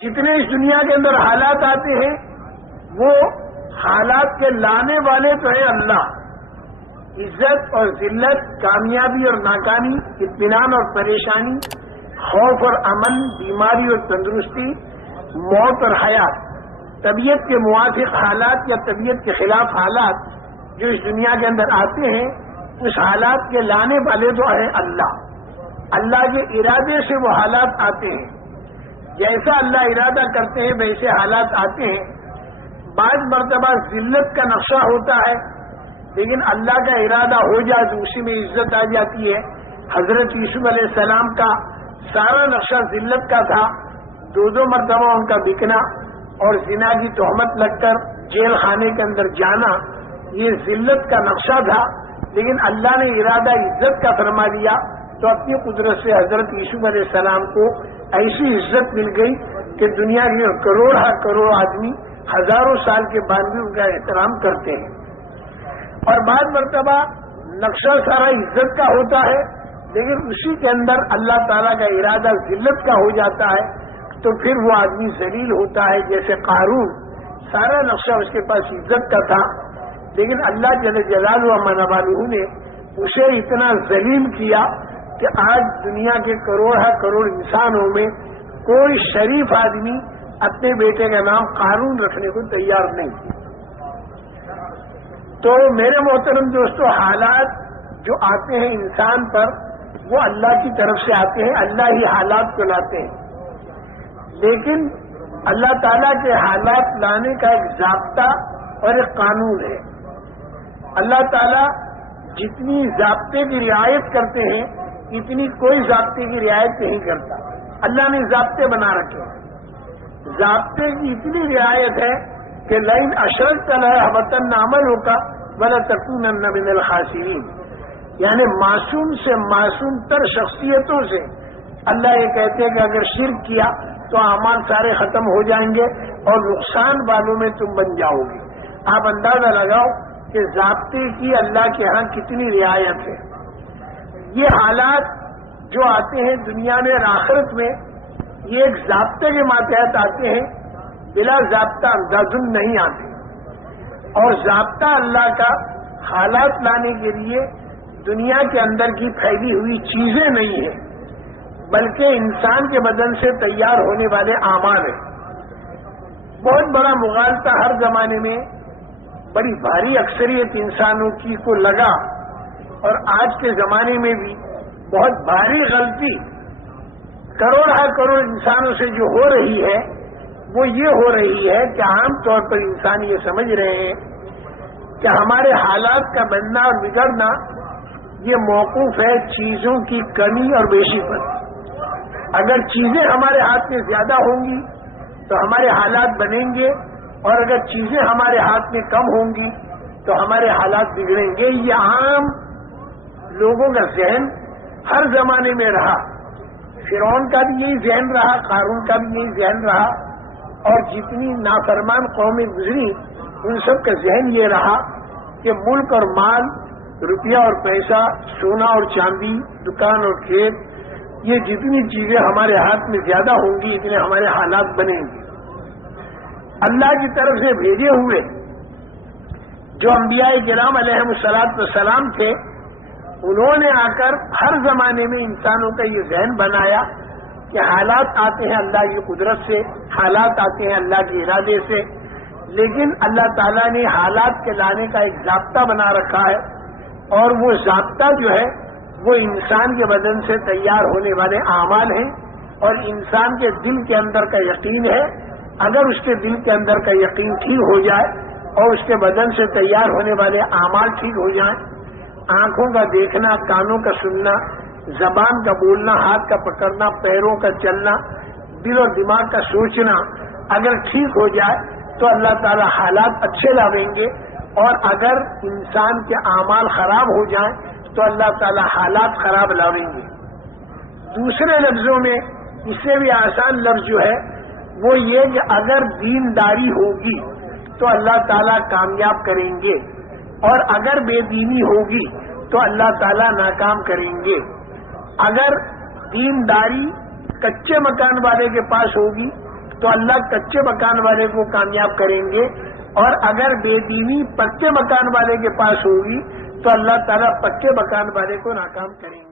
جتنے اس دنیا کے اندر حالات آتے ہیں وہ حالات کے لانے والے تو ہے اللہ۔ عزت اور ذلت، کامیابی اور ناکامی، اطمینان اور پریشانی، خوف اور امن، بیماری اور تندرستی، موت اور حیات، طبیعت کے موافق حالات یا طبیعت کے خلاف حالات جو اس دنیا کے اندر آتے ہیں، اس حالات کے لانے والے تو ہے اللہ۔ اللہ کے ارادے سے وہ حالات آتے ہیں، جیسا اللہ ارادہ کرتے ہیں ویسے حالات آتے ہیں۔ بعض مرتبہ ذلت کا نقشہ ہوتا ہے، لیکن اللہ کا ارادہ ہو جائے تو اسی میں عزت آ جاتی ہے۔ حضرت یوسف علیہ السلام کا سارا نقشہ ذلت کا تھا، دو مرتبہ ان کا بکنا اور زنا کی تہمت لگ کر جیل خانے کے اندر جانا، یہ ذلت کا نقشہ تھا، لیکن اللہ نے ارادہ عزت کا فرما دیا تو اپنی قدرت سے حضرت یوسف علیہ السلام کو ایسی عزت مل گئی کہ دنیا کے کروڑ آدمی ہزاروں سال کے بعد بھی ان کا احترام کرتے ہیں۔ اور بعض مرتبہ نقشہ سارا عزت کا ہوتا ہے، لیکن اسی کے اندر اللہ تعالیٰ کا ارادہ ذلت کا ہو جاتا ہے تو پھر وہ آدمی ذلیل ہوتا ہے۔ جیسے قارون، سارا نقشہ اس کے پاس عزت کا تھا، لیکن اللہ جل جلالہ و منوالہ نے اسے اتنا ذلیل کیا کہ آج دنیا کے کروڑ انسانوں میں کوئی شریف آدمی اپنے بیٹے کا نام قارون رکھنے کو تیار نہیں۔ تو میرے محترم دوستو، حالات جو آتے ہیں انسان پر وہ اللہ کی طرف سے آتے ہیں، اللہ ہی حالات کو لاتے ہیں، لیکن اللہ تعالیٰ کے حالات لانے کا ایک ضابطہ اور ایک قانون ہے۔ اللہ تعالیٰ جتنی ضابطے کی رعایت کرتے ہیں اتنی کوئی ضابطے کی رعایت نہیں کرتا۔ اللہ نے ضابطے بنا رکھے ہیں، ضابطے کی اتنی رعایت ہے کہ لئن اشرکت لَيَحْبَطَنَّ عَمَلُكَ وَلَتَكُونَنَّ مِنَ الْخَاسِرِينَ، یعنی معصوم سے معصوم تر شخصیتوں سے اللہ یہ کہتے ہیں کہ اگر شرک کیا تو اعمال سارے ختم ہو جائیں گے اور نقصان والوں میں تم بن جاؤ گے۔ آپ اندازہ لگاؤ کہ ضابطے کی اللہ کے ہاں کتنی رعایت ہے۔ یہ حالات جو آتے ہیں دنیا میں اور آخرت میں، یہ ایک ضابطے کے ماتحت آتے ہیں، بلا ضابطہ اندازن نہیں آتے۔ اور ضابطہ اللہ کا حالات لانے کے لیے دنیا کے اندر کی پھیلی ہوئی چیزیں نہیں ہیں، بلکہ انسان کے بدن سے تیار ہونے والے اعمال ہیں۔ بہت بڑا مغالطہ ہر زمانے میں بڑی بھاری اکثریت انسانوں کی کو لگا، اور آج کے زمانے میں بھی بہت بھاری غلطی کروڑ انسانوں سے جو ہو رہی ہے وہ یہ ہو رہی ہے کہ عام طور پر انسان یہ سمجھ رہے ہیں کہ ہمارے حالات کا بننا اور بگڑنا یہ موقوف ہے چیزوں کی کمی اور بیشی پر۔ اگر چیزیں ہمارے ہاتھ میں زیادہ ہوں گی تو ہمارے حالات بنیں گے، اور اگر چیزیں ہمارے ہاتھ میں کم ہوں گی تو ہمارے حالات بگڑیں گے۔ یہ عام لوگوں کا ذہن ہر زمانے میں رہا، فرعون کا بھی یہی ذہن رہا، قارون کا بھی یہی ذہن رہا، اور جتنی نافرمان قومیں گزری ان سب کا ذہن یہ رہا کہ ملک اور مال، روپیہ اور پیسہ، سونا اور چاندی، دکان اور کھیت، یہ جتنی چیزیں ہمارے ہاتھ میں زیادہ ہوں گی اتنے ہمارے حالات بنیں گے۔ اللہ کی طرف سے بھیجے ہوئے جو انبیاء کرام علیہم السلام تھے، انہوں نے آ کر ہر زمانے میں انسانوں کا یہ ذہن بنایا کہ حالات آتے ہیں اللہ کی قدرت سے، حالات آتے ہیں اللہ کے ارادے سے، لیکن اللہ تعالیٰ نے حالات کے لانے کا ایک ضابطہ بنا رکھا ہے، اور وہ ضابطہ جو ہے وہ انسان کے بدن سے تیار ہونے والے اعمال ہیں، اور انسان کے دل کے اندر کا یقین ہے۔ اگر اس کے دل کے اندر کا یقین ٹھیک ہو جائے اور اس کے بدن سے تیار ہونے والے اعمال ٹھیک ہو جائیں، آنکھوں کا دیکھنا، کانوں کا سننا، زبان کا بولنا، ہاتھ کا پکڑنا، پیروں کا چلنا، دل اور دماغ کا سوچنا اگر ٹھیک ہو جائے تو اللہ تعالی حالات اچھے لاویں گے، اور اگر انسان کے اعمال خراب ہو جائیں تو اللہ تعالی حالات خراب لاویں گے۔ دوسرے لفظوں میں اس سے بھی آسان لفظ جو ہے وہ یہ کہ اگر دینداری ہوگی تو اللہ تعالیٰ کامیاب کریں گے، اور اگر بے دینی ہوگی تو اللہ تعالیٰ ناکام کریں گے۔ اگر دینداری کچے مکان والے کے پاس ہوگی تو اللہ کچے مکان والے کو کامیاب کریں گے، اور اگر بے دینی پکے مکان والے کے پاس ہوگی تو اللہ تعالیٰ پکے مکان والے کو ناکام کریں گے۔